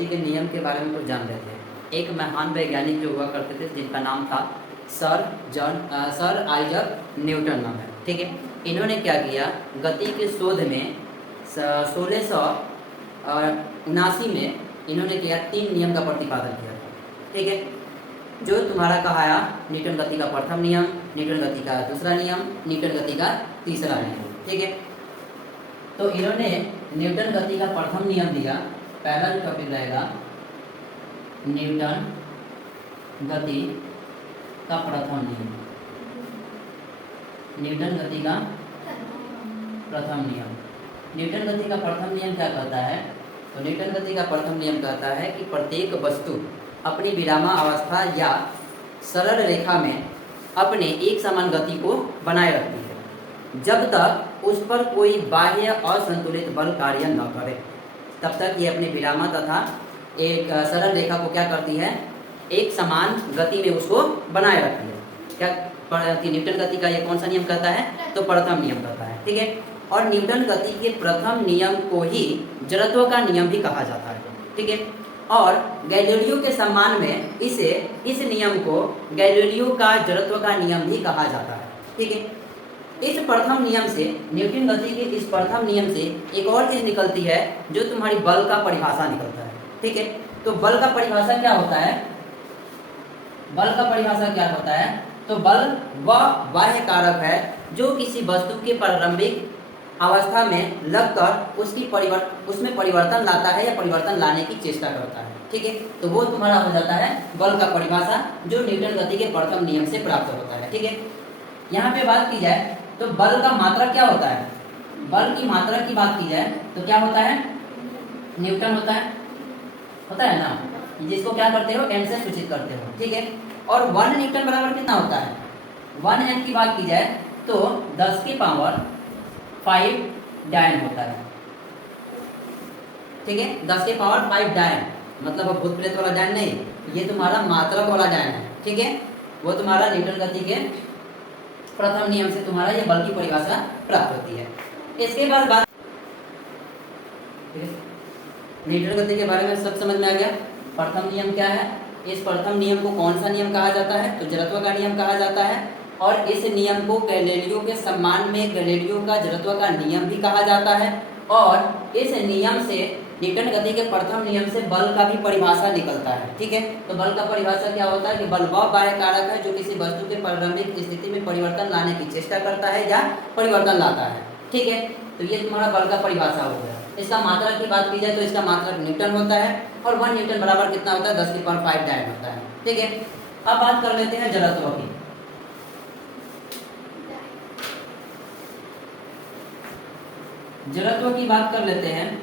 गति के नियम के बारे में कुछ जान लेते हैं। एक महान वैज्ञानिक जो हुआ करते थे जिनका नाम था सर आइजक न्यूटन नाम है, ठीक है। इन्होंने क्या किया, गति के शोध में 1679 में इन्होंने किया 3 नियम का प्रतिपादन किया था, ठीक है। जो तुम्हारा कहा न्यूटन गति का प्रथम नियम, न्यूटन गति का दूसरा नियम, न्यूटन गति का तीसरा नियम, ठीक है। तो इन्होंने न्यूटन गति का प्रथम नियम दिया। पहला जो टॉपिक रहेगा न्यूटन गति का प्रथम नियम, न्यूटन गति का प्रथम नियम। न्यूटन गति का प्रथम नियम क्या कहता है, तो न्यूटन गति का प्रथम नियम कहता है कि प्रत्येक वस्तु अपनी विरामावस्था या सरल रेखा में अपने एक समान गति को बनाए रखती है जब तक उस पर कोई बाह्य असंतुलित बल कार्य न करे। तब तक ये अपने विरामा तथा एक सरल रेखा को क्या करती है, एक समान गति में उसको बनाए रखती है। क्या कि न्यूटन गति का ये कौन सा नियम कहता है, तो प्रथम नियम कहता है, ठीक है। और न्यूटन गति के प्रथम नियम को ही जड़त्व का नियम भी कहा जाता है, ठीक है। और गैलीलियो के सम्मान में इस नियम को गैलीलियो का जड़त्व का नियम भी कहा जाता है, ठीक है। इस प्रथम नियम से, न्यूटन गति के इस प्रथम नियम से एक और चीज़ निकलती है जो तुम्हारी बल का परिभाषा निकलता है, ठीक है। तो बल का परिभाषा क्या होता है, बल का परिभाषा क्या होता है, तो बल वह बाह्य कारक है जो किसी वस्तु के प्रारंभिक अवस्था में लगकर उसमें परिवर्तन लाता है या परिवर्तन लाने की चेष्टा करता है, ठीक है। तो वो तुम्हारा हो जाता है बल का परिभाषा जो न्यूटन गति के प्रथम नियम से प्राप्त होता है, ठीक है। यहाँ पे बात की जाए तो बल का मात्रक क्या होता है, बल की मात्रा की बात की जाए तो क्या होता है, न्यूटन होता है ना, जिसको क्या करते हो, एन से सूचित करते हो, ठीक है। और 1 न्यूटन बराबर कितना होता है, 1 एन की बात की जाए तो 10 की पावर 5 डायन होता है, ठीक है। 10 की पावर 5 डायन, मतलब वो भूत प्रेत वाला डायन नहीं, ये तुम्हारा मात्रक वाला डायन है, ठीक है। वो तुम्हारा न्यूटन गति के प्रथम नियम से तुम्हारा ये बल की परिभाषा प्राप्त होती है। इसके बाद बात न्यूटन गति के बारे में सब समझ में आ गया। प्रथम नियम क्या है, इस प्रथम नियम को कौन सा नियम कहा जाता है, तो जड़त्व का नियम कहा जाता है। और इस नियम को गैलीलियो के सम्मान में गैलीलियो का जड़त्व का नियम भी कहा जाता है। और इस नियम से, न्यूटन गति के प्रथम नियम से बल का भी परिभाषा निकलता है, ठीक है। तो बल का परिभाषा क्या होता है कि बल वह बाह्य कारक है जो किसी वस्तु के प्रारंभिक स्थिति में परिवर्तन लाने की चेष्टा करता है या परिवर्तन लाता है, ठीक है। तो ये तुम्हारा बल का परिभाषा हो गया। इसका मात्रक की बात की जाए तो इसका मात्रक न्यूटन होता है और 1 न्यूटन बराबर कितना होता है, 10 की पावर 5 डायन होता है, ठीक है। अब बात कर लेते हैं जड़त्व की। जड़त्व की बात कर लेते हैं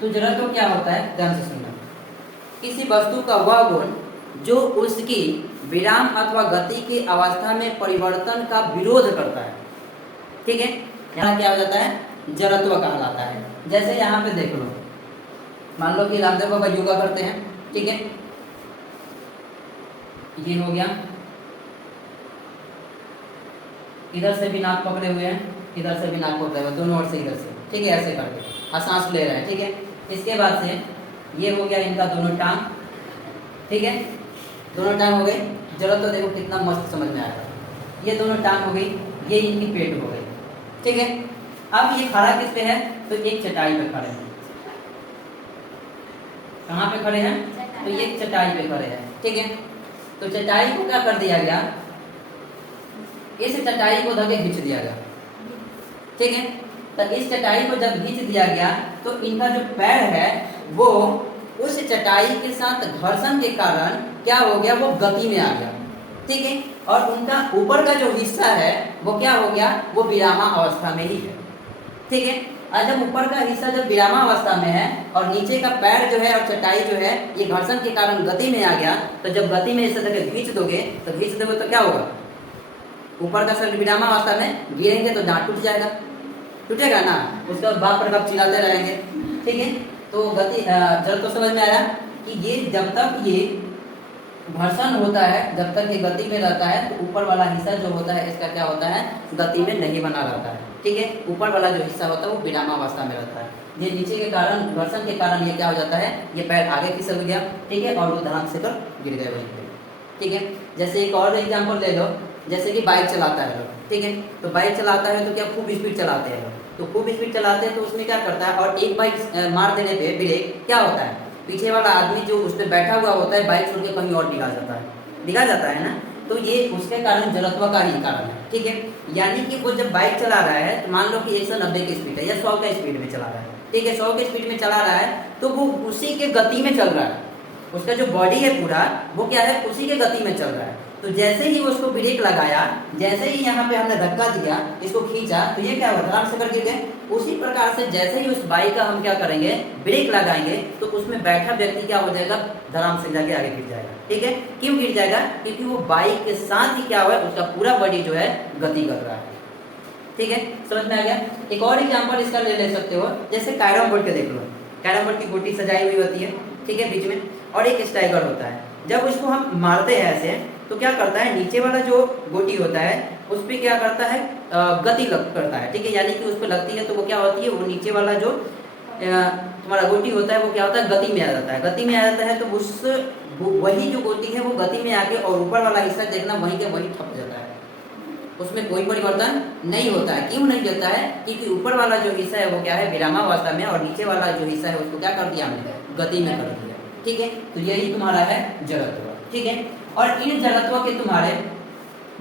तो जड़त्व क्या होता है, ध्यान से सुनना। किसी वस्तु का वह गुण जो उसकी विराम अथवा गति की अवस्था में परिवर्तन का विरोध करता है, ठीक है। यहाँ क्या हो जाता है, जड़त्व कहलाता है। जैसे यहाँ पे देख लो, मान लो कि रामदेव बाबा योगा करते हैं, ठीक है, ये हो गया, इधर से भी नाक पकड़े हुए हैं, इधर से भी नाक पकड़े हुए, दोनों ओर से इधर से, ठीक है, ऐसे करके और सांस ले रहे हैं, ठीक है। इसके बाद से ये हो गया इनका दोनों टांग, ठीक है, दोनों टांग हो गई। जड़त्व देखो कितना मस्त समझ में आया, ये दोनों टांग हो गई, ये इनकी पेट हो गई, ठीक है। अब ये खड़ा किस पे है, तो एक चटाई पे खड़े हैं। कहाँ पे खड़े हैं, तो ये चटाई पे खड़े हैं, ठीक है। तो चटाई को क्या कर दिया गया, इस चटाई को धके खींच दिया गया, ठीक है। तो इस चटाई को जब खींच दिया गया तो इनका जो पैर है वो उस चटाई के साथ घर्षण के कारण क्या हो गया, वो गति में आ गया, ठीक है। और उनका ऊपर का जो हिस्सा है वो क्या हो गया, वो विरामा अवस्था में ही है, ठीक है। और जब ऊपर का हिस्सा जब विरामा अवस्था में है और नीचे का पैर जो है और चटाई जो है ये घर्षण के कारण गति में आ गया, तो जब गति में इसे जगह खींच दोगे तो क्या होगा, ऊपर का शरीर विरामा अवस्था में गिरेंगे तो दांत टूट जाएगा, टूटेगा ना, उसके बाद बाप पर बाप चिल्लाते रहेंगे, ठीक है। तो गति जब तो समझ में आया कि ये जब तक ये घर्षण होता है, जब तक ये गति में रहता है तो ऊपर वाला हिस्सा जो होता है इसका क्या होता है, गति में नहीं बना रहता है, ठीक है। ऊपर वाला जो हिस्सा होता है वो विरामावस्था में रहता है। ये नीचे के कारण, घर्षण के कारण ये क्या हो जाता है, ये पैर आगे खिसक गया, ठीक है, और वो धड़ाम से कर गिर गए वहीं पे, ठीक है। जैसे एक और एग्जांपल ले लो, जैसे कि बाइक चलाता है लोग, ठीक है, तो बाइक चलाता है तो क्या खूब स्पीड चलाते हैं लोग, तो खूब स्पीड चलाते हैं तो उसमें क्या करता है, और एक बाइक मार देने पे ब्रेक क्या होता है, पीछे वाला आदमी जो उस पर बैठा हुआ होता है बाइक छोड़ के कहीं और डिगा जाता है ना, तो ये उसके कारण जड़त्व का ही कारण है, ठीक है। यानी कि वो जब बाइक चला रहा है तो मान लो कि 190 की स्पीड है या 100 के स्पीड में चला रहा है, ठीक है, 100 के स्पीड में चला रहा है तो वो उसी के गति में चल रहा है, उसका जो बॉडी है पूरा वो क्या है, उसी के गति में चल रहा है। तो जैसे ही उसको ब्रेक लगाया, जैसे ही यहाँ पे हमने धक्का दिया, इसको खींचा, तो ये क्या हुआ, धड़ाम से कर गिर गए। उसी प्रकार से जैसे ही उस बाइक का हम क्या करेंगे, ब्रेक लगाएंगे, तो उसमें बैठा व्यक्ति क्या हो जाएगा, धड़ाम से जाके आगे गिर जाएगा, ठीक है। क्यों गिर जाएगा, क्योंकि वो बाइक के साथ ही क्या हुआ, उसका पूरा बॉडी जो है गति कर रहा है, ठीक है, समझ में आ गया। एक और एग्जाम्पल इसका ले सकते हो, जैसे कैरम बोर्ड के देख लो, कैरम बोर्ड की गोटी सजाई हुई होती है, ठीक है, बीच में, और एक स्ट्राइकर होता है। जब उसको हम मारते हैं ऐसे, तो क्या करता है, नीचे वाला जो गोटी होता है उस पर क्या करता है, गति करता है, ठीक है, यानी कि उस पर लगती है तो वो क्या होती है, वो नीचे वाला जो तुम्हारा गोटी होता है वो क्या होता है, गति में आ जाता है, गति में आ जाता है, तो उस वही जो गोटी है वो गति में आके और ऊपर वाला हिस्सा देखना वहीं के वहीं ठप जाता है, उसमें कोई परिवर्तन नहीं होता है। क्यों नहीं होता है, क्योंकि ऊपर वाला जो हिस्सा है वो क्या है, विरामावस्था में, और नीचे वाला जो हिस्सा है उसको क्या कर दिया हमने, गति में कर दिया, ठीक है। तो यही तुम्हारा है जड़त्व, ठीक है। और इन जड़त्व के तुम्हारे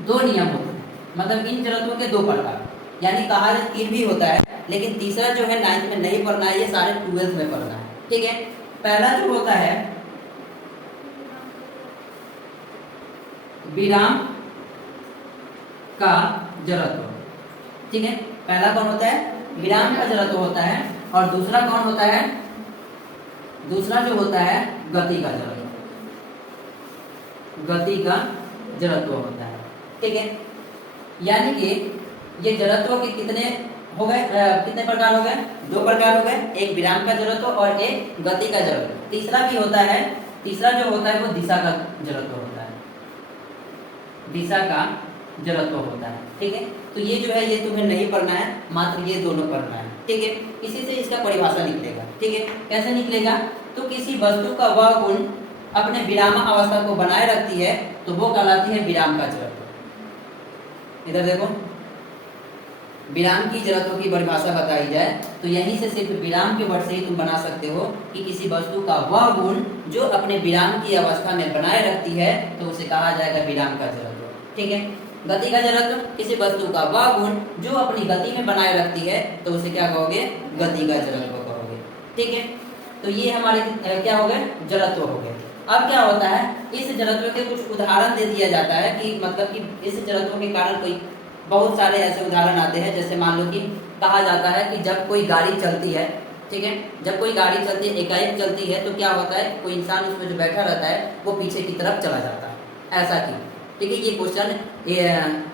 दो नियम होते हैं, मतलब इन जड़त्व के दो प्रकार, यानी कहा जाए तीन भी होता है, लेकिन तीसरा जो है 9th में नहीं पढ़ना है, ये सारे 12th में पढ़ना है, ठीक है। पहला जो होता है विराम का जड़त्व, ठीक है, पहला कौन होता है, विराम का जड़त्व होता है, और दूसरा कौन होता है, दूसरा जो होता है गति का जड़त्व, गति का जड़त्व होता है, ठीक है। यानी कि ये जड़त्व के कितने हो गए, कितने प्रकार हो गए, दो प्रकार हो गए, एक विराम का जड़त्व और एक गति का जड़त्व। तीसरा भी होता है, तीसरा जो होता है वो दिशा का जड़त्व होता है, दिशा का जड़त्व होता है, ठीक है। तो ये जो है ये तुम्हें नहीं पढ़ना है, मात्र ये दोनों पढ़ना है, ठीक है। इसी से इसका परिभाषा निकलेगा, ठीक है। कैसे निकलेगा, तो किसी वस्तु का वह गुण अपने विरामा अवस्था को बनाए रखती है तो वो कहलाती है विराम का जड़त्व। इधर देखो, विराम की जड़त्व की परिभाषा बताई जाए तो यहीं से सिर्फ विराम के वर्ड से ही तुम बना सकते हो कि किसी वस्तु का वह गुण जो अपने विराम की अवस्था में बनाए रखती है तो उसे कहा जाएगा विराम का जड़त्व, ठीक है। गति का जड़त्व, किसी वस्तु का वह गुण जो अपनी गति में बनाए रखती है तो उसे क्या कहोगे, गति का जड़त्व कहोगे, ठीक है। तो ये हमारे क्या हो गए, जड़त्व हो गए। अब क्या होता है, इस जड़त्व के कुछ उदाहरण दे दिया जाता है कि मतलब कि इस जड़त्व के कारण कोई बहुत सारे ऐसे उदाहरण आते हैं, जैसे मान लो कि कहा जाता है कि जब कोई गाड़ी चलती है, ठीक है, जब कोई गाड़ी चलती है, एकाएक चलती है, तो क्या होता है, कोई इंसान उसमें जो बैठा रहता है वो पीछे की तरफ चला जाता है, ऐसा क्यों, ठीक है। ये क्वेश्चन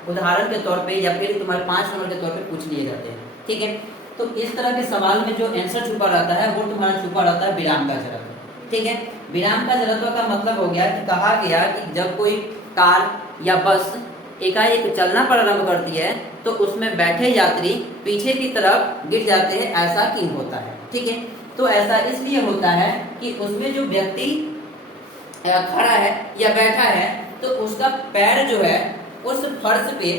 उदाहरण के तौर पे या फिर तुम्हारे 5 नंबर के तौर पे पूछ लिए जाते हैं, ठीक है। तो इस तरह के सवाल में जो आंसर छुपा रहता है वो तुम्हारा छुपा रहता है विराम का जड़त्व, ठीक है। विराम का जड़त्व का मतलब हो गया कि कहा गया कि जब कोई कार या बस एकाएक चलना प्रारंभ करती है तो उसमें बैठे यात्री पीछे की तरफ गिर जाते हैं, ऐसा क्यों होता है, ठीक है। तो ऐसा इसलिए होता है कि उसमें जो व्यक्ति खड़ा है या बैठा है तो उसका पैर जो है उस फर्श पे,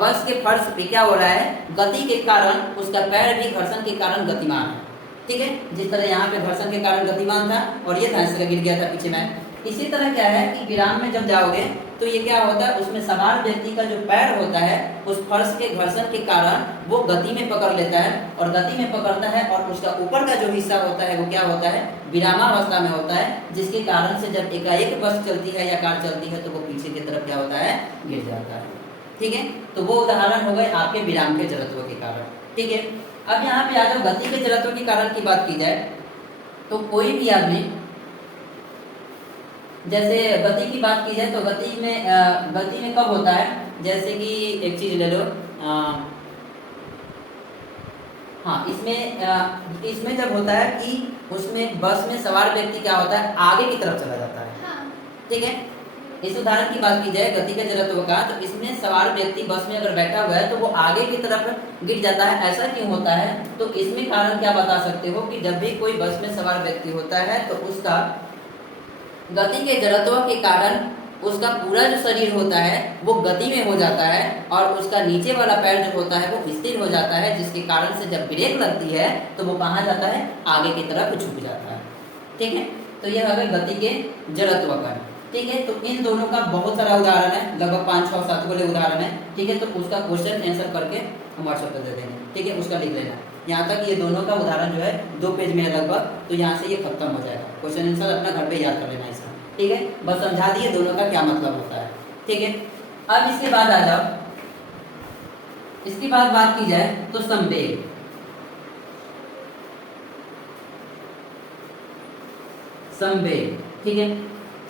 बस के फर्श पे क्या हो रहा है, गति के कारण उसका पैर भी घर्षण के कारण गतिमान है, ठीक है। जिस तरह यहाँ पे घर्षण के कारण गतिमान था और ये धंस का गिर गया था पीछे में, इसी तरह क्या है कि विराम में जब जाओगे तो ये क्या होता है, उसमें सवार व्यक्ति का जो पैर होता है उस फर्श के घर्षण के कारण वो गति में पकड़ लेता है, और गति में पकड़ता है और उसका ऊपर का जो हिस्सा होता है वो क्या होता है, विरामावस्था में होता है, जिसके कारण से जब एकाएक बस चलती है या कार चलती है तो वो पीछे की तरफ क्या होता है, गिर जाता है, ठीक है। तो वो उदाहरण हो गए आपके विराम के जड़त्व के कारण, ठीक है। अब यहाँ पे आ जाओ गति के जड़त्व के कारण की बात की जाए तो कोई भी आदमी, जैसे गति की बात की जाए तो गति में कब होता है, जैसे कि एक चीज ले लो, हाँ इसमें जब होता है कि उसमें बस में सवार व्यक्ति क्या होता है, आगे की तरफ चला जाता है, ठीक है। इस उदाहरण की बात की जाए गति के जड़त्व का, तो इसमें सवार व्यक्ति बस में अगर बैठा हुआ है तो वो आगे की तरफ गिर जाता है। ऐसा क्यों होता है? तो इसमें कारण क्या बता सकते हो कि जब भी कोई बस में सवार व्यक्ति होता है तो उसका गति के जड़त्व के कारण उसका पूरा जो शरीर होता है वो गति में हो जाता है और उसका नीचे वाला पैर जो होता है वो स्थिर हो जाता है, जिसके कारण से जब ब्रेक लगती है तो वो कहाँ जाता है? आगे की तरफ झुक जाता है। ठीक है, तो यह अगर गति के जड़त्व का। ठीक है, तो इन दोनों का बहुत सारा उदाहरण है, लगभग 5, 6, 7 वाले उदाहरण है। ठीक है, तो उसका क्वेश्चन आंसर करके हम व्हाट्सएप पर दे देंगे। ठीक है, उसका लिख लेना। यहाँ तक ये दोनों का उदाहरण जो है 2 पेज में है लगभग, तो यहाँ से ये खत्म हो जाएगा। क्वेश्चन आंसर अपना घर पे याद कर लेना इसका। ठीक है, बस समझा दिए दोनों का क्या मतलब होता है। ठीक है, अब इसके बाद आ जाओ, इसके बाद बात की जाए तो संवेग। संवेग, ठीक है,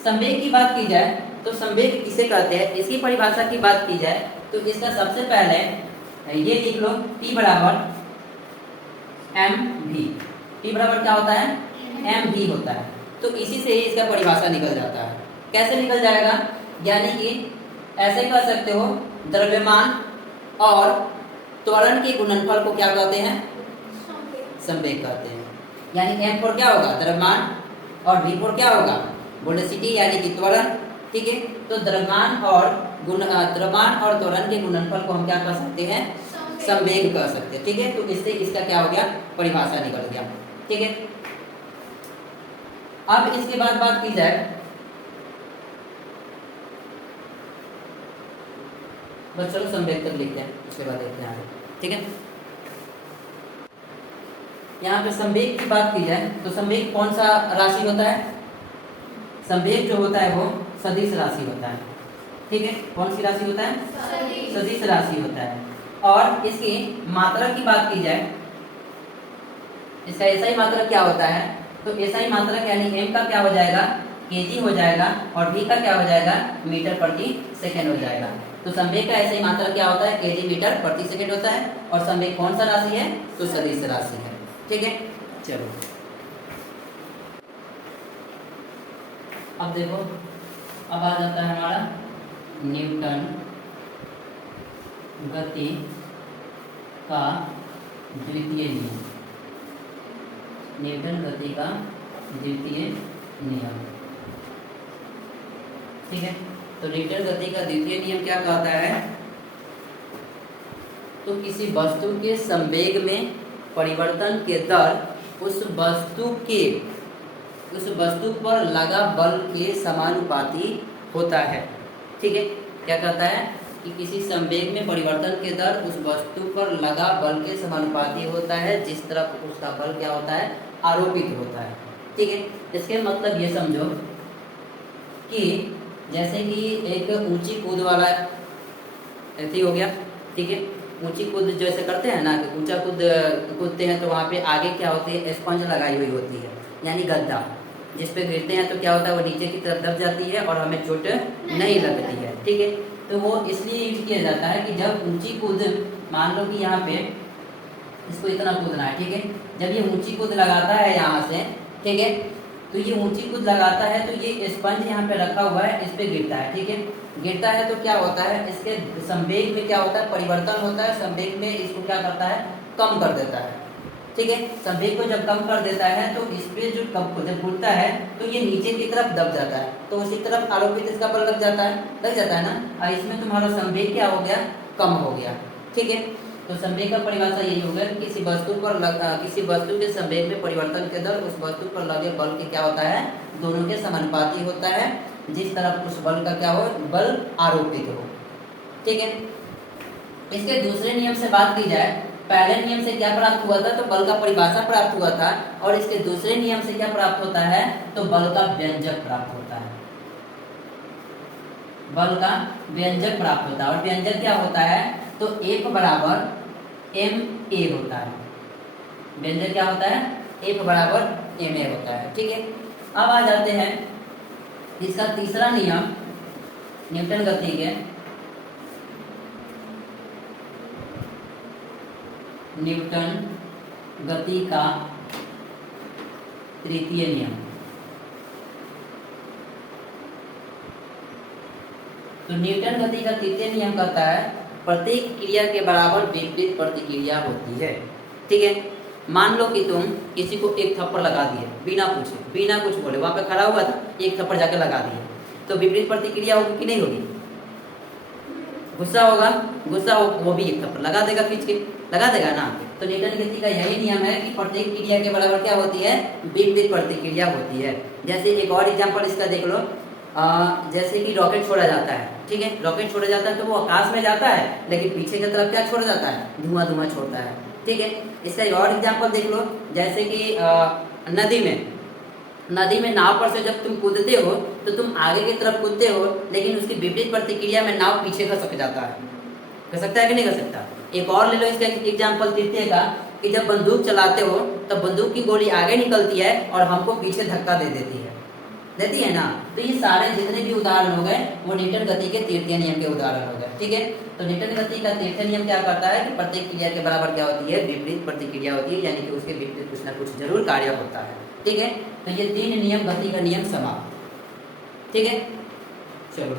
संवेग की बात की जाए तो संवेग किसे कहते हैं, इसकी परिभाषा की बात की जाए तो इसका सबसे पहले ये लिख लो, T बराबर mv। T बराबर क्या होता है? mv होता है। तो इसी से ही इसका परिभाषा निकल जाता है। कैसे निकल जाएगा? यानी कि ऐसे कह सकते हो, द्रव्यमान और त्वरण के गुणनफल को क्या कहते हैं? संवेग कहते हैं। यानी m फोर क्या होगा? द्रव्यमान, और v फोर क्या होगा? वेलोसिटी यानी कि त्वरण। ठीक है, तो द्रव्यमान और त्वरण के गुणनफल को हम क्या कह सकते हैं? संवेग कह सकते हैं। ठीक है, तो इससे इसका क्या हो गया? परिभाषा निकल गया। ठीक है, अब इसके बाद बात की जाए, बस चलो संवेग तक लिखते हैं, उसके बाद देखते हैं। ठीक है, यहाँ पे संवेग की बात की जाए तो संवेग कौन सा राशि होता है? संवेग जो होता है वो सदिश राशि होता है। ठीक है, कौन सी राशि होता है? सदिश राशि होता है। और इसकी मात्रा की बात की जाए, इसका एसआई मात्रक क्या होता है? तो एसआई मात्रक यानी m का क्या हो जाएगा? केजी हो जाएगा, और v का क्या हो जाएगा? मीटर प्रति सेकेंड हो जाएगा। तो संवेग का एसआई मात्रक क्या होता है? केजी मीटर प्रति सेकेंड होता है। और संवेग कौन सा राशि है? तो सदिश राशि है। ठीक है, चलो अब देखो, अब आ जाता है हमारा न्यूटन गति का द्वितीय नियम। न्यूटन गति का द्वितीय नियम। ठीक है, तो न्यूटन गति का द्वितीय नियम क्या कहता है? तो किसी वस्तु के संवेग में परिवर्तन के दर उस वस्तु पर लगा बल के समानुपाती होता है। ठीक है, क्या कहता है कि किसी संवेग में परिवर्तन के दर उस वस्तु पर लगा बल के समानुपाती होता है जिस तरफ उसका बल क्या होता है? आरोपित होता है। ठीक है, इसके मतलब ये समझो कि जैसे कि एक ऊंची कूद वाला ऐसे हो गया। ठीक है, ऊंची कूद जैसे करते हैं ना, कि ऊंचा कूदते हैं तो वहाँ पे आगे क्या होती है? स्पंज लगाई हुई होती है, यानी गद्दा, जिस पे गिरते हैं तो क्या होता है? वो नीचे की तरफ दब जाती है और हमें चोट नहीं लगती है। ठीक है, तो वो इसलिए यूज किया जाता है कि जब ऊंची कूद, मान लो कि यहाँ पे इसको इतना कूदना है। ठीक है, जब ये ऊंची कूद लगाता है यहाँ से, ठीक है, तो ये ऊंची कूद लगाता है तो ये स्पंज यहाँ पे रखा हुआ है, इस पे गिरता है। ठीक है, गिरता है तो क्या होता है? इसके संवेग में क्या होता है? परिवर्तन होता है। संवेग में इसको क्या करता है? कम कर देता है। ठीक है, संवेग को जब कम कर देता है तो इस पे जो जब घूमता है तो ये नीचे की तरफ दब जाता है, तो उसी तरफ आरोपित इसका बल लग जाता है ना। और इसमें तुम्हारा संवेग क्या हो गया? कम हो गया। ठीक है, तो संवेग का परिभाषा यही हो गया, किसी वस्तु के संवेग में परिवर्तन के दर उस वस्तु पर लगे बल के क्या होता है? दोनों के समानुपाती होता है, जिस तरफ उस बल का क्या हो? बल आरोपित हो। ठीक है, इसके दूसरे नियम से बात की जाए, पहले नियम से क्या प्राप्त हुआ था? तो बल का परिभाषा प्राप्त हुआ था, और इसके दूसरे नियम से क्या प्राप्त होता है? तो बल का व्यंजक प्राप्त होता है। बल का व्यंजक प्राप्त होता है, और व्यंजक क्या होता है? तो F बराबर ma होता है। व्यंजक क्या होता है? F बराबर ma होता है। ठीक है, अब आ जाते हैं इसका तीसरा नियम न्यूटन गति के, न्यूटन गति का तृतीय नियम। तो न्यूटन गति का तृतीय नियम कहता है प्रत्येक क्रिया के बराबर विपरीत प्रतिक्रिया होती है। ठीक है, मान लो कि तुम किसी को एक थप्पड़ लगा दिए बिना पूछे, बिना कुछ बोले, वहां पे खड़ा हुआ था, एक थप्पड़ जाके लगा दिए, तो विपरीत प्रतिक्रिया होगी कि नहीं होगी? गुस्सा होगा, गुस्सा हो, वो भी एक थप्पड़ लगा देगा, खींच के लगा देगा ना। तो न्यूटन गति का यही नियम है कि प्रत्येक क्रिया के बराबर क्या होती है? विपरीत प्रतिक्रिया होती है। जैसे एक और एग्जांपल इसका देख लो, जैसे कि रॉकेट छोड़ा जाता है, ठीक है, रॉकेट छोड़ा जाता है तो वो आकाश में जाता है, लेकिन पीछे की तरफ क्या छोड़ा जाता है? धुआं धुआं छोड़ता है। ठीक है, इसका एक और एग्जांपल देख लो, जैसे कि नदी में नाव पर से जब तुम कूदते हो तो तुम आगे की तरफ कूदते हो, लेकिन उसकी विपरीत प्रतिक्रिया में नाव पीछे खसक जाता है। कर सकता है कि नहीं कर सकता? एक और ले लो इसका एग्जांपल तृतीय का, कि जब बंदूक चलाते हो तब बंदूक की गोली आगे निकलती है और हमको पीछे धक्का दे देती है ना। तो ये सारे जितने भी उदाहरण हो गए वो न्यूटन गति के तृतीय नियम के उदाहरण हो गए। ठीक है, तो न्यूटन गति का तृतीय नियम क्या करता है कि प्रत्येक क्रिया के बराबर क्या होती है? विपरीत प्रतिक्रिया होती है, यानी कि उसके विपरीत कुछ ना कुछ जरूर कार्य होता है। ठीक है, तो ये तीन नियम, गति का नियम समाप्त। ठीक है, चलो।